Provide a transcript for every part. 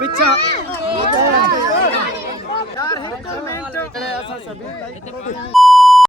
पिछा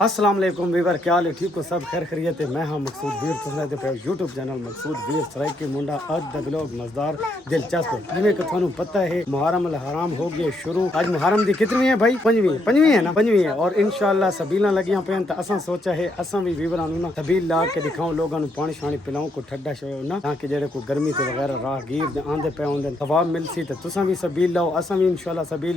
अस्सलाम वालेकुम वीवर, क्या हाल है? ठीक हो सब? खैर खैरियत है। मैं हाँ मकसूद वीर, तुम पे यूट्यूब चैनल मकसूद वीर सराय के मुंडा। आज द व्लॉग मजेदार दिलचस्प, जिन्हें कि थानू पता है मुहर्रम अल हराम हो गए शुरू। आज मुहर्रम दी कितनी है भाई? पंजवी है ना? पंजवी है। और इंशाअल्लाह सबीला लगियां पे तो असा सोचा है असा भी वीवरां नू ना सबील ला के दिखाऊं, लोगों पानी शानी पिलाऊं, को ठंडा शो ना, ताकि जेड़े को गर्मी तो वगैरह राहगीर आंदे पे होंदे सवाब मिलसी। तो तुसा भी सबील लाओ, असा भी इंशाअल्लाह सबील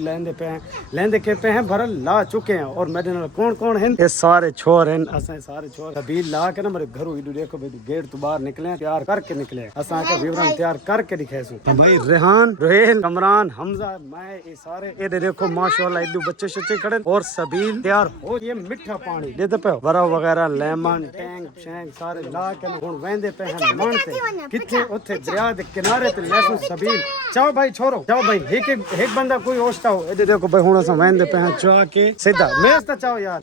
लेंदे के पे हैं, भरल ला चुके हैं। और मेरे नाल कौन कौन हैं? ये सारे छोर हैं, असा सारे छोर सबील ला के ना मेरे घरों इधर देखो भाई, गेट तो बाहर निकले, तैयार करके निकले। असा के विवरण तैयार करके दिखेसू। तो भाई रेहान, रोहेल, कमरान, हमजा, मैं ये सारे ये देखो माशाल्लाह इधर बच्चे शच्चे खड़े और सबील तैयार हो। ये मिठा पानी देते पे बर्फ वगैरह लेमन टैंक शैंक सारे ला के हुन वेंदे पे हैं मानते किथे उथे दरिया दे किनारे ते लेसू सबील। चाओ भाई छोरो, चाओ भाई, एक बंदा कोई ओछता हो। ये देखो भाई हुन असा वेंदे पे हैं चा के सीधा मेज ते चाओ यार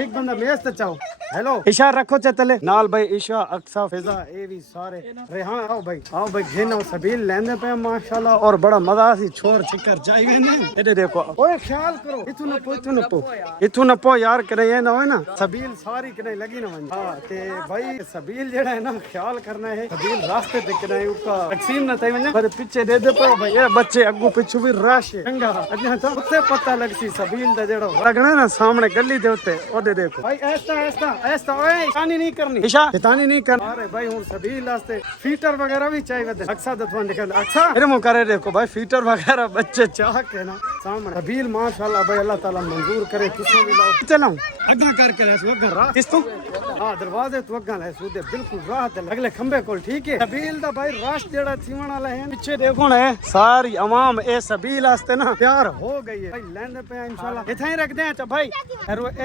एक बंदा मेज ते चाओ। हेलो ईशा रखो चतले नाल भाई, ईशा अक्सा फिजा ए भी सारे रेहान। आओ भाई घेनो सबील लेंदे पे माशाल्लाह। और बड़ा मजा सी छोर चिकर जाई वेने। ये देखो ओए ख्याल करो इथु न पो यार करे ये ना हो ना सबील सारी कने लगी ना वन। हां ते भाई सबील जेड़ा है ना ख्याल करना है, सबील रास्ते ते कने उका तकसीम ना तई वने पर पीछे दे पे भाई। ये बच्चे अगू पिछु भी रश है चंगा अजा तो उत्ते पता लगसी सबील दा जेड़ा लगना ना सामने गली दे उत्ते। ओ दे देखो भाई ऐसा ओए तानी नहीं करनी ईशा, तानी नहीं कर। अरे भाई हुन सबील वास्ते फीटर वगैरह भी चाहिए थे। अक्सा दतवन निकल अक्सा मेरे मुंह करे देखो भाई फीटर वगैरह बच्चे चाह के ना सामने सबील माशाल्लाह भाई अल्लाह ताला मंजूर करे। किसो भी लाओ चलाऊं अगा करके ले अगा राह किस तू हां दरवाजे तो अगा ले सूदे बिल्कुल राह ते अगले खंबे कोल। ठीक है सबील दा भाई राश जेड़ा थीवण वाला है। पीछे देखो ना सारी आवाम ए सबील वास्ते ना तैयार हो गई है भाई। लेंदे पे इंशाल्लाह इथे ही रख दे च भाई।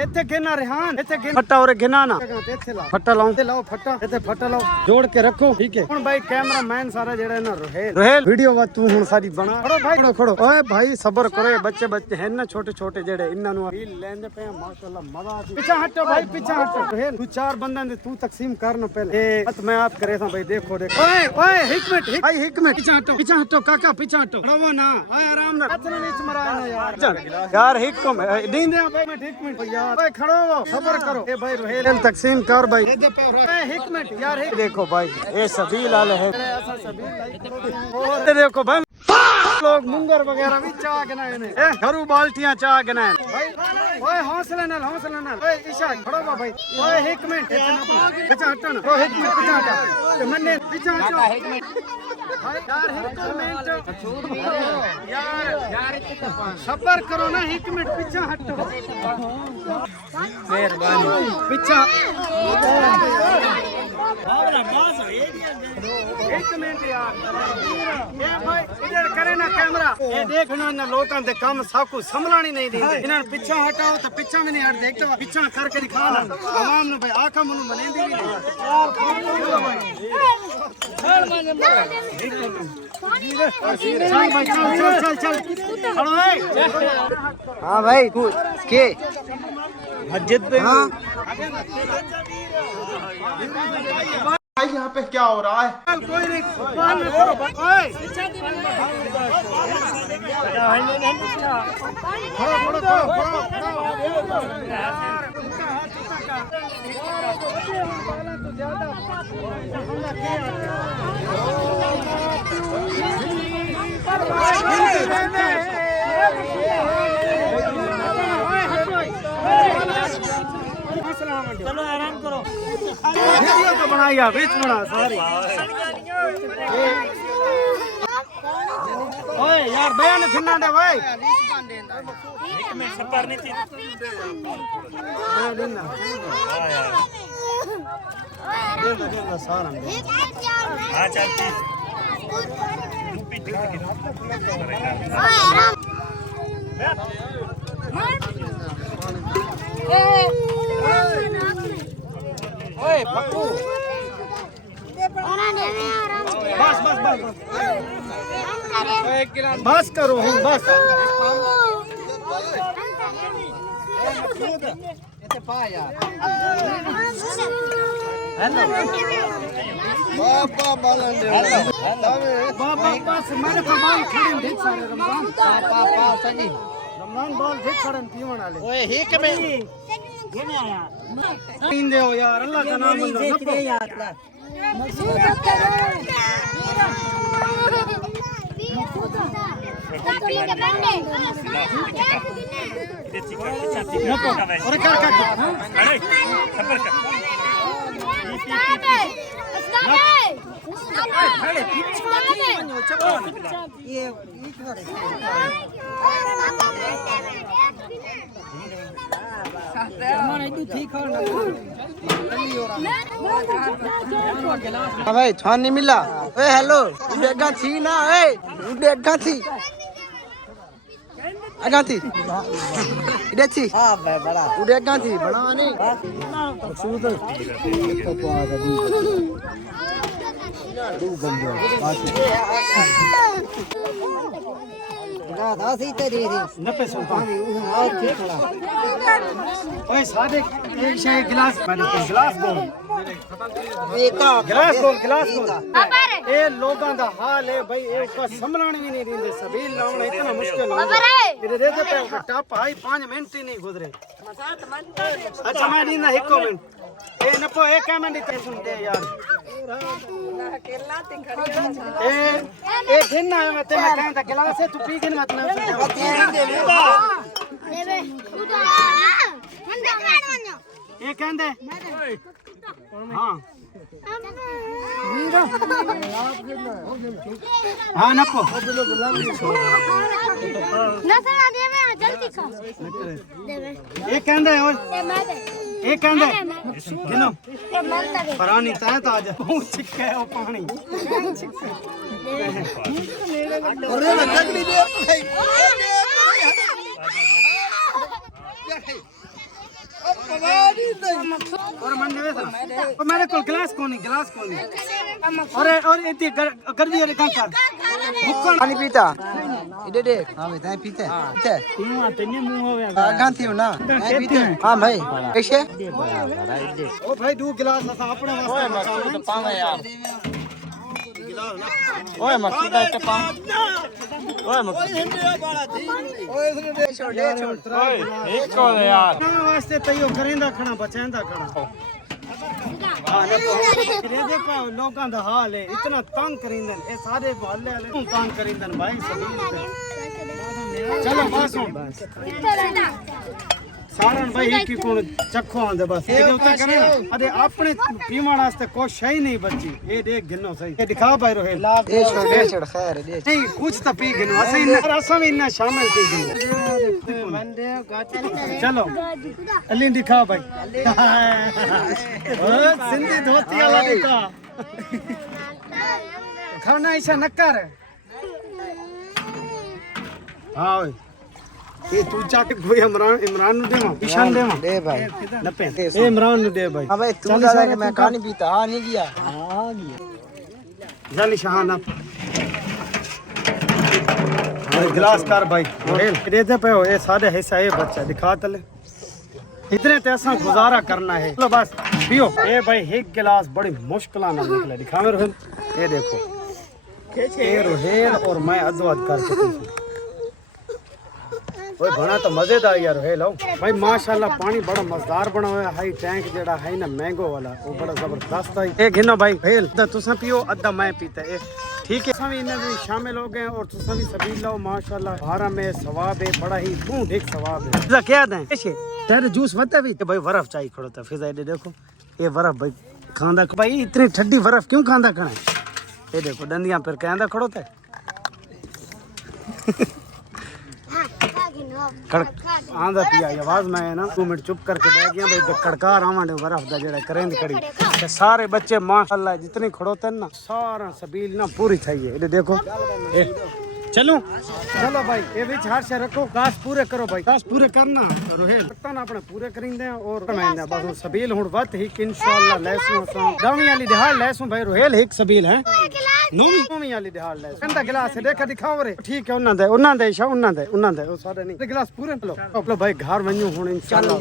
एथे गिना रेहान एथे गिन फट्टा और गिना ना एथे ला फट्टा लाओ फट्टा एथे फट्टा लाओ जोड़ के रखो। ठीक है हुन भाई कैमरामैन सारा जेड़ा ना रोहेल वीडियो वा तू हुन सारी बना। खड़ो भाई खड़ो ओए भाई सब्र करो। बच्चे हैं ना छोटे छोटे जेड़े इन्ना नु लेंदे पे माशाल्लाह मजा आ। पीछे हटो भाई पीछे हटो रोहेल तू चार बंदा ने तू तकसीम कर न पहले मत मैं आप करे था भाई। देखो ओए एक मिनट पीछे हटो काका पीछे हटो रहो ना ओए आराम ना हाथ नीचे मराना यार दिन दे भाई। मैं एक मिनट यार ओए खड़ो सब्र करो। ए भाई रोहेल तकसीम कर भाई। एक मिनट यार देखो भाई ये सबील वाले है ऐसा सबील। और देखो भाई लोग मुंगर वगैरह भी चाह गनाए ने घरू बाल्टियां चाह गनाए भाई। ओए हौसला नाल ओए ईशा खड़ो भाई। ओए एक मिनट पीछे हटो ना। ओए एक मिनट पीछे हटो ते मन्ने पीछे हटो भाई यार एक मिनट यार सब्र करो ना। एक मिनट पीछे हटो मेहरबानी पीछे एक मिनट यार ये भाई इधर करे ना कैमरा ये देखना ना लोगों दे काम सब कुछ संभलानी नहीं देंगे। इन्हां पीछा हटाओ तो पीछा में नहीं हट देख तो पीछा करके दिखा ना आवाम ने भाई आंखा मुनु मनेंदी भी नहीं। चल हां भाई के मस्जिद पे भाई यहाँ पे क्या हो रहा है? कोई नहीं चलो आराम करो। वीडियो तो बनाइया बीच बना सारी। ओए यार बयान फिरना दे भाई। एक मिनट सपर नहीं थी मैं देना दे सारा हां चलती ओए पप्पू बस करो बस पा यार बाबा बालन दे बाबा बस मेरे को बाल खड़े देख सारे रमजान पापा सही रमजान बाल देख खड़े पीवन वाले ओए हिक में घेने आया इंदे हो यार अल्लाह का नाम लो नपो और कर अरे सबर कर भाई छान नहीं मिला ओए हेलो उडेगा थी ना ओए उडेगा थी अगा थी इधर थी हां भाई बड़ा उडेगा थी बड़ा नहीं मकसूद दो बंदे दासी तेरी नपे सुल्तान ओए सादे एक शे गिलास मैंने गिलास दो गिलास दो ए लोगां दा हाल है भाई एक का संभलण भी नहीं देंदे सबील लाउण इतना मुश्किल हो गया तेरे दे पे टप आई 5 मिनट ही नहीं गुजरे अच्छा मैं नहीं ना 1 मिनट ए नपो एक मिनट ही सुन दे यार ए दिन आया मैं ते मैं कहंदा गिलास है तू पी के मत मैं ये कहंदे हां हाँ नको जल्दी खा ये कहंदे ये कहंदे गिनो परानी तय तो आज चिक्के है वो पानी अरे लगन भी दे और मन ने था और मेरे को गिलास कोनी और इतनी गर्दी और कहां कर पानी पीता इधर देख हां भाई तय पीते पीते मुंह आते नहीं मुंह हो गया गांधी हो ना तय पीते हां भाई कैसे ओ भाई 2 गिलास ना अपने वास्ते मकसूद पावे यार ओए मकसूद इतना पा ओए मकसूद ओए इसने दे छोड़ ओए एक को यार ना वास्ते तयो करेंदा खणा बचांदा खणा हां रे देखो लोगां दा हाल है इतना तंग करिंदन ए सारे मोहल्ले वाले तंग करिंदन भाई सबील चलो बस सारन भाई एक ही कोण चखो आंदे बस ये उता करे अरे अपने पीवण वास्ते कोई शय नहीं बची ए देख गिनो सही ए दिखा भाई रोहे दे छोड़ खैर दे नहीं कुछ तो पी गिनो असम इन्ना शामिल थी गिनो चलो अली दिखा भाई ओ सिंधी धोती वाला दिखा खाना ऐसा न कर हां ये तू चाट कोई इमरान नु देवा ईशान देवा दे भाई नपे ए इमरान नु दे भाई हां भाई तू ज्यादा कि मैं कहानी पीता हां नहीं गया जानी शहाना गिलास कर भाई दे दे पे ये सारे हिस्सा ये बच्चा दिखा तले इतने ते असा गुजारा करना है चलो बस पियो ए भाई एक गिलास बड़ी मुश्किल ना निकले दिखा मेरे ये देखो ये रोहेल और मैं अदवाद करके ओए बना तो मजेदार यार है लो भाई माशाल्लाह पानी बड़ा मजेदार बना हुआ है हाई टैंक जेड़ा है ना मैंगो वाला वो बड़ा जबरदस्त है ए गिनो भाई हेल दा तुसा पियो अद्धा मैं पीता है ठीक है सभी इन्हें भी शामिल हो गए और तुसा भी सबील लो माशाल्लाह हारा में सवाब है बड़ा ही खूब एक सवाब है तुसा क्या दें ऐसे तेरे जूस वता भी भाई बर्फ चाहिए खड़ोता फिजा दे देखो ये बर्फ भाई खांदा भाई इतनी ठंडी बर्फ क्यों खांदा खड़ा ये देखो डंडियां पर कहंदा खड़ोता है आंदा पिया आवाज में है ना 2 मिनट चुप करके बैठ गया भाई कड़कार आवां बर्फ दा जेड़ा करेंद कड़ी ते सारे बच्चे माशाल्लाह जितने खड़ोते ना सारा सबील ना पूरी थई है ये देखो चलो चलो भाई ये भी हार से रखो घास पूरे करो भाई घास पूरे करना रोहेल पत्ता ना अपने पूरे करिंदे और मैं बस सबील हुन वत ही इंशाल्लाह लेसू गावी वाली दिहाड़ लेसू भाई रोहेल एक सबील है नोमी वाली दिहाड़ लेसू कंदा गिलास देखा दिखाओ रे ठीक है उन्ना दे ओ सारे नहीं गिलास पूरे लो भाई घर वन्यू हुन इंशाल्लाह